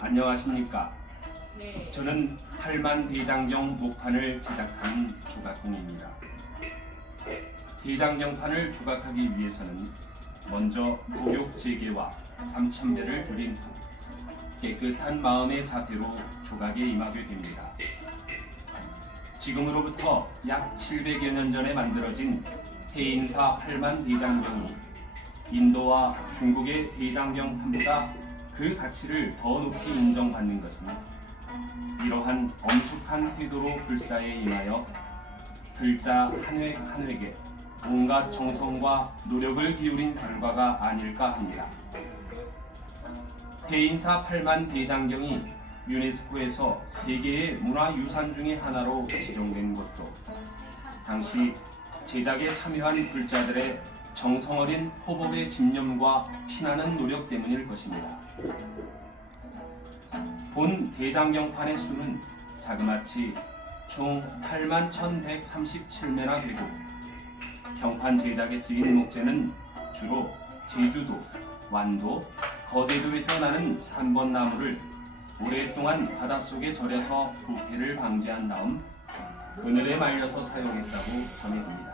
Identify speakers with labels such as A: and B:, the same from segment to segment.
A: 안녕하십니까.
B: 네.
A: 저는 팔만 대장경 목판을 제작한 조각공입니다. 대장경판을 조각하기 위해서는 먼저 목욕 재개와 삼천배를 드린 후 깨끗한 마음의 자세로 조각에 임하게 됩니다. 지금으로부터 약 700여 년 전에 만들어진 해인사 팔만 대장경이 인도와 중국의 대장경 판보다 그 가치를 더 높이 인정받는 것은 이러한 엄숙한 태도로 불사에 임하여 글자 한 획 한 획에 온갖 정성과 노력을 기울인 결과가 아닐까 합니다. 대인사 8만 대장경이 유네스코에서 세계의 문화유산 중의 하나로 지정된 것도 당시 제작에 참여한 글자들의 정성어린 호법의 집념과 피나는 노력 때문일 것입니다. 본 대장경판의 수는 자그마치 총 8만 1137매나 되고 경판 제작에 쓰인 목재는 주로 제주도, 완도, 거제도에서 나는 3번 나무를 오랫동안 바닷속에 절여서 부패를 방지한 다음 그늘에 말려서 사용했다고 전해집니다.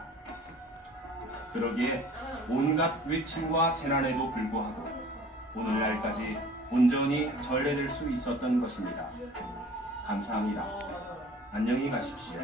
A: 그러기에 온갖 외침과 재난에도 불구하고 오늘날까지 온전히 전래될 수 있었던 것입니다. 감사합니다. 안녕히 가십시오.